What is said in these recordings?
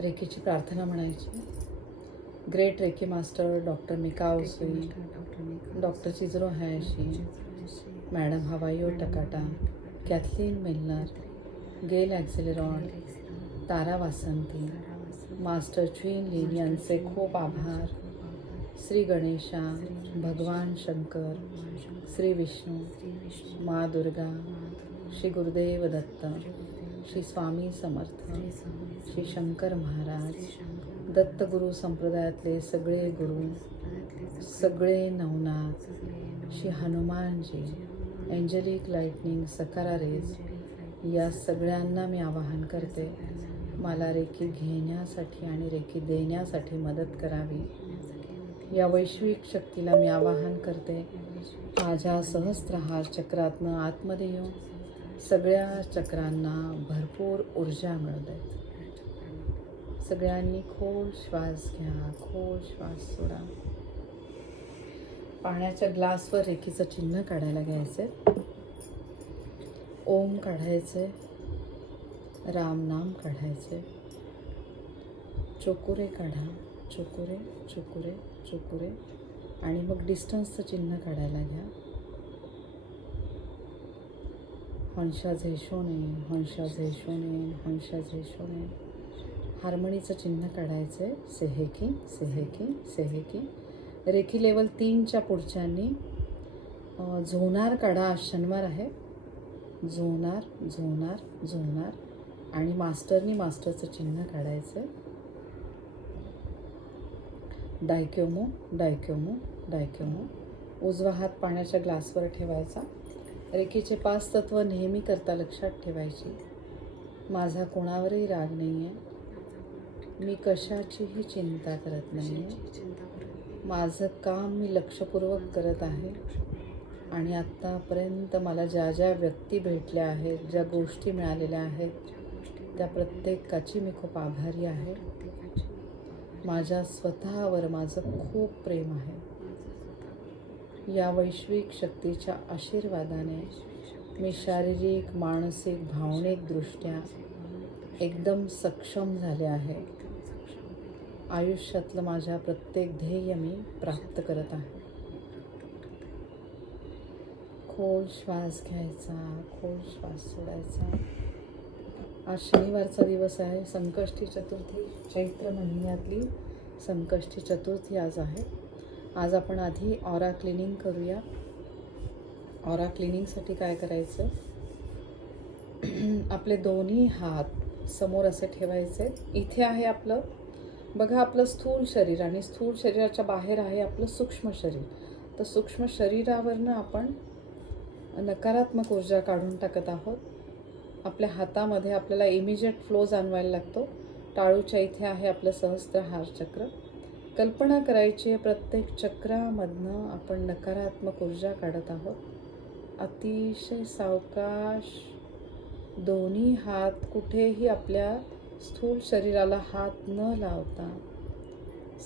रेकीची प्रार्थना म्हणायची. Great Reiki master doctor Mikao Usui, doctor Chujiro Hayashi, madam Hawayo Takata, Kathleen Milner, Gail ॲक्झेलेरॉन, तारा वासंती, master च्विन लिन यांचे खूप आभार. श्री गणेशा, भगवान शंकर, श्री विष्णू, माँ दुर्गा, श्री गुरुदेव दत्त, श्री स्वामी समर्थ, श्री शंकर महाराज, दत्तगुरु संप्रदायातले सगळे गुरु, सगळे Navnath, Shri Hanumanji, angelic lightning, सकारा raise, या सगळ्यांना मी आवाहन करते. मला रेकी घेण्यासाठी आणि रेकी देण्यासाठी मदत करावी. या वैश्विक शक्तीला मी आवाहन करते. माझ्या सहस्त्रहार चक्रातनं आतमध्ये येऊन सगळ्या चक्रांना भरपूर ऊर्जा मिळू देत. सगळ्यांनी खोल श्वास घ्या, खोल श्वास सोडा. पाण्याच्या ग्लासवर रेकीचं चिन्ह काढायला घ्यायचं. ओम काढायचे, राम नाम काढायचे, चोकुरे काढा, चोकुरे चोकुरे चोकुरे, आणि मग डिस्टन्सचं चिन्ह काढायला घ्या. हंशा झेशोने, हंशा झेशोने, हंशा झेशोने. हार्मणीचं चिन्ह काढायचे. सेहेकी सेहेकी सेहेकी. रेकी लेवल 3च्या पुढच्यांनी झोनार काढा. आज शनिवार आहे. झोनार झोनार झोनार, आणि मास्टरनी मास्टरचं चिन्ह काढायचं. डायक्योमो डायक्योमो डायक्योमो. उजवा हात पाण्याच्या ग्लासवर ठेवायचा. रेकीचे 5 तत्व नेहमी करता लक्षात ठेवायची. माझा कोणावरही राग नाही आहे. मी कशाचीही चिंता करत नाही आहे. माझं काम मी लक्षपूर्वक करत आहे. आणि आत्तापर्यंत मला ज्या ज्या व्यक्ती भेटल्या आहेत, ज्या गोष्टी मिळालेल्या आहेत, त्या प्रत्येकाची मी खूप आभारी आहे. माझ्या स्वतःवर माझं खूप प्रेम आहे. या वैश्विक शक्तीच्या आशीर्वादाने मी शारीरिक, मानसिक, भावनिकदृष्ट्या एकदम सक्षम झाले आहे. आयुष्यातलं माझ्या प्रत्येक ध्येय मी प्राप्त करत आहे. खोल श्वास घ्यायचा, खोल श्वास सोडायचा. आज शनिवारचा दिवस आहे. संकष्टी चतुर्थी, चैत्र महिन्यातली संकष्टी चतुर्थी आज आहे. आज आपण आधी ऑरा क्लिनिंग करूया. ऑरा क्लिनिंगसाठी काय करायचं, आपले दोन्ही हात समोर असे ठेवायचे. इथे आहे आपलं, बघा, आपलं स्थूल शरीर, आणि स्थूल शरीराच्या बाहेर आहे आपलं सूक्ष्म शरीर. तर सूक्ष्म शरीरावरनं आपण नकारात्मक ऊर्जा काढून टाकत आहोत. आपल्या हातामध्ये आपल्याला इमिजिएट फ्लो जाणवायला लागतो. टाळूच्या इथे आहे आपलं सहस्त्रहार चक्र. कल्पना करायची, प्रत्येक चक्रामधनं आपण नकारात्मक ऊर्जा काढत आहोत. अतिशय सावकाश दोन्ही हात कुठेही आपल्या स्थूल शरीराला हात न लावता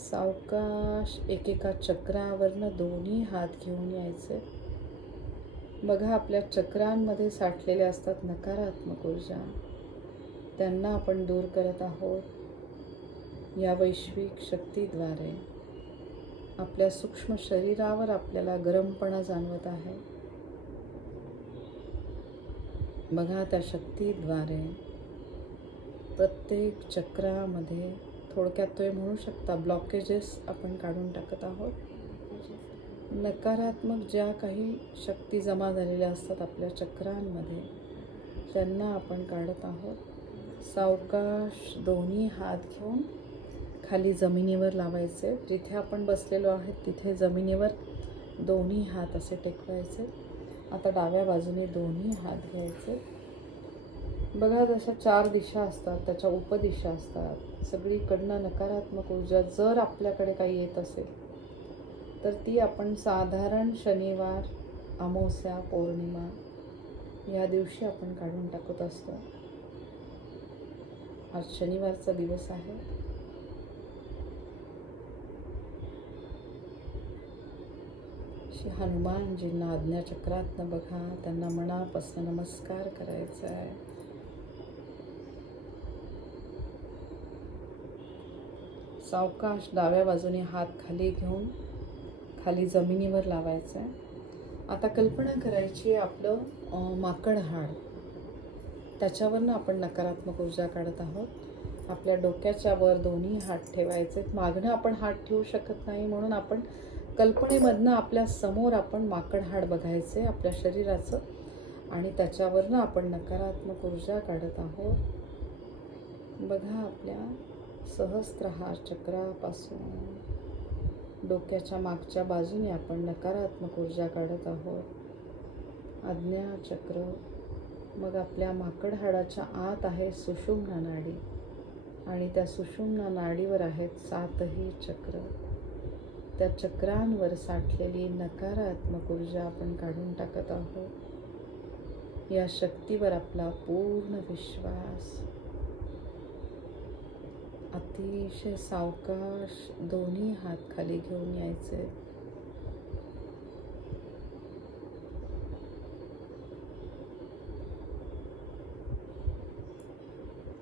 सावकाश एकेका चक्रावरनं दोन्ही हात घेऊन यायचे. बघा, आपल्या चक्रांमध्ये साठलेल्या असतात नकारात्मक ऊर्जा, त्यांना आपण दूर करत आहोत. या वैश्विक शक्तीद्वारे आपल्या सूक्ष्म शरीरावर आपल्याला गरमपणा जाणवत आहे. बघा, त्या शक्तीद्वारे प्रत्येक चक्रामध्ये, थोडक्यात तुम्ही म्हणू शकता, ब्लॉकेजेस आपण काढून टाकत आहोत. नकारात्मक ज्या काही शक्ती जमा झालेल्या असतात आपल्या चक्रांमध्ये, त्यांना आपण काढत आहोत. सावकाश दोन्ही हात घेऊन खाली जमिनीवर लावायचे. जिथे आपण बसलेलो आहे तिथे जमिनीवर दोन्ही हात असे टेकवायचे. आता डाव्या बाजूने दोन्ही हात घ्यायचे. बघा, जशा 4 दिशा असतात, त्याच्या उपदिशा असतात. सगळीकडनं नकारात्मक ऊर्जा जर आपल्याकडे काही येत असेल तर ती आपण साधारण शनिवार, अमावस्या, पौर्णिमा या दिवशी आपण काढून टाकत असतो. आज शनिवारचा दिवस आहे. श्री हनुमानजींना आज्ञाचक्रातनं बघा, त्यांना मनापासून नमस्कार करायचा आहे. सावकाश डाव्या बाजूने हात खाली घेऊन खाली जमिनीवर लावायचं आहे. आता कल्पना करायची आपलं माकड हाड, त्याच्यावरनं आपण नकारात्मक ऊर्जा काढत आहोत. आपल्या डोक्याच्या वर दोन्ही हात ठेवायचे. मागणं आपण हात ठेवू शकत नाही, म्हणून आपण कल्पनेमधनं आपल्या समोर आपण माकड हाड बघायचे आपल्या शरीराचं, आणि त्याच्यावरनं आपण नकारात्मक ऊर्जा काढत आहोत. बघा, आपल्या सहस्त्रहार चक्रापासून डोक्याच्या मागच्या बाजूने आपण नकारात्मक ऊर्जा काढत आहोत. आज्ञा चक्र. मग आपल्या माकड हाडाच्या आत आहे सुषुम्ना नाडी, आणि त्या सुषुम्ना नाडीवर आहेत 7ही चक्र. त्या चक्रांवर साठलेली नकारात्मक ऊर्जा आपण काढून टाकत आहोत. या शक्तीवर आपला पूर्ण विश्वास. अतिशय सावकाश दोन्ही हात खाली घेऊन यायचे.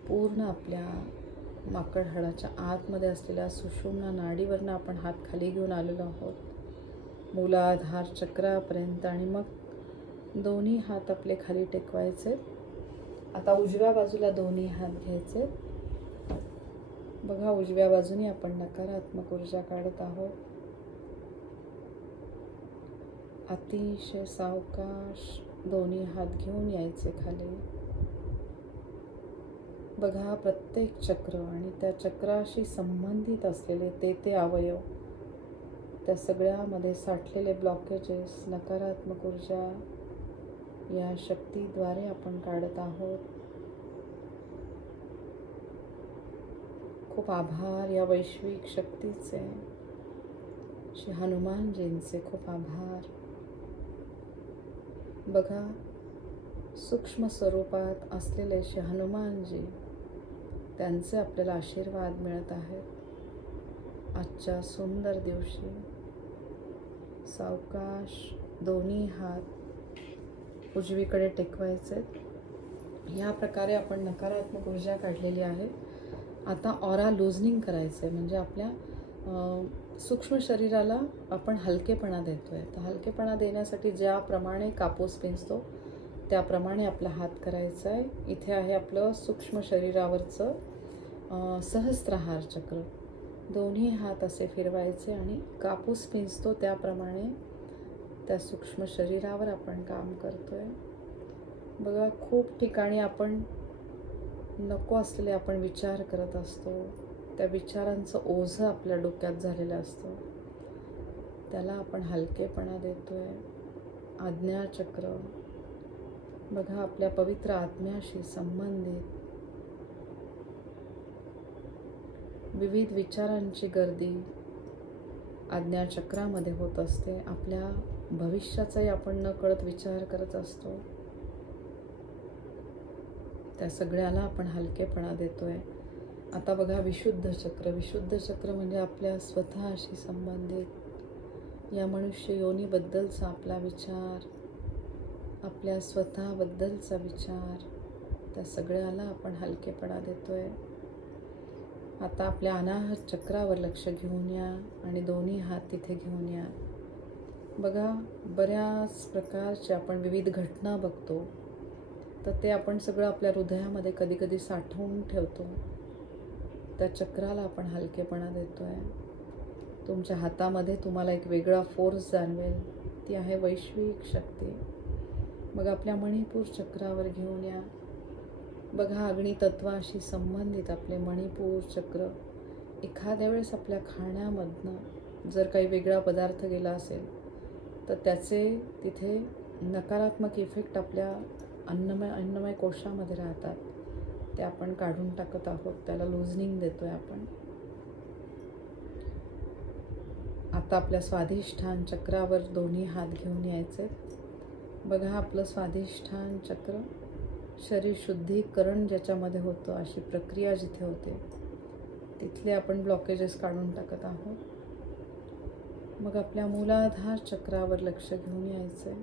पूर्ण आपल्या माकड हाडाच्या आतमध्ये असलेल्या सुषुम्ना नाडीवरनं आपण हात खाली घेऊन आलेलो आहोत, मूलाधार चक्रापर्यंत. आणि मग दोन्ही हात आपले खाली टेकवायचे. आता उजव्या बाजूला दोन्ही हात घ्यायचे. बघा, उजव्या बाजूने आपण नकारात्मक ऊर्जा काढत आहोत. अतिशय सावकाश दोन्ही हात घेऊन यायचे खाली. बघा, प्रत्येक चक्र आणि त्या चक्राशी संबंधित असलेले ते अवयव, त्या सगळ्यामध्ये साठलेले ब्लॉकेजेस, नकारात्मक ऊर्जा या शक्तीद्वारे आपण काढत आहोत. खूप आभार या वैश्विक शक्तीचे, श्री हनुमानजींचे खूप आभार. बघा, सूक्ष्म स्वरूपात असलेले श्री हनुमानजी, त्यांचे आपल्याला आशीर्वाद मिळत आहेत आजच्या सुंदर दिवशी. सावकाश दोन्ही हात उजवीकडे टेकवायचे. या प्रकारे आपण नकारात्मक ऊर्जा काढलेली आहे. आता ऑरा लूजनिंग करायचं आहे, म्हणजे आपल्या सूक्ष्म शरीराला आपण हलकेपणा देतो आहे. तर हलकेपणा देण्यासाठी ज्याप्रमाणे कापूस पिंजतो त्याप्रमाणे आपला हात करायचा आहे. इथे आहे आपलं सूक्ष्म शरीरावरचं सहस्त्रहार चक्र. दोन्ही हात असे फिरवायचे आणि कापूस पिंजतो त्याप्रमाणे त्या सूक्ष्म शरीरावर आपण काम करतो आहे. बघा, खूप ठिकाणी आपण नको असलेले आपण विचार करत असतो. त्या विचारांचं ओझं आपल्या डोक्यात झालेलं असतं, त्याला आपण हलकेपणा देतो आहे. आज्ञाचक्र. बघा, आपल्या पवित्र आत्म्याशी संबंधित विविध विचारांची गर्दी आज्ञाचक्रामध्ये होत असते. आपल्या भविष्याचाही आपण नकळत विचार करत असतो. त्या सगळ्याला आपण हलकेपणा देतोय. आता बघा, विशुद्ध चक्र. विशुद्ध चक्र म्हणजे आपल्या स्वतःशी संबंधित या मनुष्य योनीबद्दलचा आपला विचार, आपल्या स्वतःबद्दलचा विचार, त्या सगळ्याला आपण हलकेपणा देतोय. आता आपल्या अनाहत चक्रावर लक्ष घेऊन या आणि दोन्ही हात तिथे घेऊन या. बघा, बऱ्याच प्रकारचे आपण विविध घटना बघतो, तर ते आपण सगळं आपल्या हृदयामध्ये कधी कधी साठवून ठेवतो. त्या चक्राला आपण हलकेपणा देतो आहे. तुमच्या हातामध्ये तुम्हाला एक वेगळा फोर्स जाणवेल, ती आहे वैश्विक शक्ती. मग आपल्या मणिपूर चक्रावर घेऊन या. बघा, अग्नितत्वाशी संबंधित आपले मणिपूर चक्र. एखाद्या वेळेस आपल्या खाण्यामधनं जर काही वेगळा पदार्थ गेला असेल तर त्याचे तिथे नकारात्मक इफेक्ट आपल्या अन्नमय कोशामध्ये राहतात, ते आपण काढून टाकत आहोत. त्याला लूजनिंग देतोय आपण. आता आपल्या स्वाधिष्ठान चक्रावर दोन्ही हात घेऊन यायचे. बघा, आपलं स्वाधिष्ठान चक्र, शरीर शुद्धीकरण ज्याच्यामध्ये होतं, अशी प्रक्रिया जिथे होते तिथले आपण ब्लॉकेजेस काढून टाकत आहोत. मग आपल्या मूलाधार चक्रावर लक्ष घेऊन यायचे.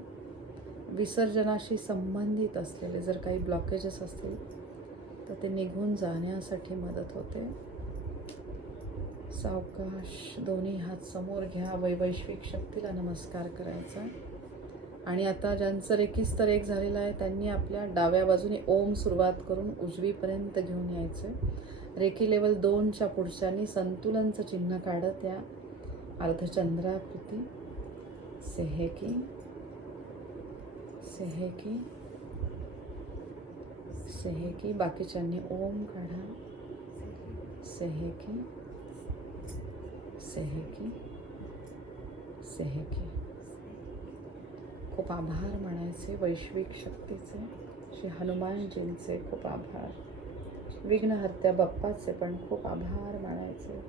विसर्जनाशी संबंधित असलेले जर काही ब्लॉकेजेस असतील तर ते निघून जाण्यासाठी मदत होते. सावकाश दोन्ही हात समोर घ्या. वैश्विक शक्तीला नमस्कार करायचा. आणि आता ज्यांचं रेकीस्तर एक झालेलं आहे त्यांनी आपल्या डाव्या बाजूने ओम सुरुवात करून उजवीपर्यंत घेऊन यायचं. रेकी लेवल 2च्या पुढच्यांनी संतुलनचं चिन्ह काढत या अर्धचंद्राकृती सेहेकी सेहेकी सेहेकी. बाकीच्यांनी ओम काढा. सेहेकी सेहेकी सेहेकी. खूप आभार मानायचे वैश्विक शक्तीचे, श्री हनुमानजींचे खूप आभार, विघ्नहर्त्या बाप्पाचे पण खूप आभार मानायचे.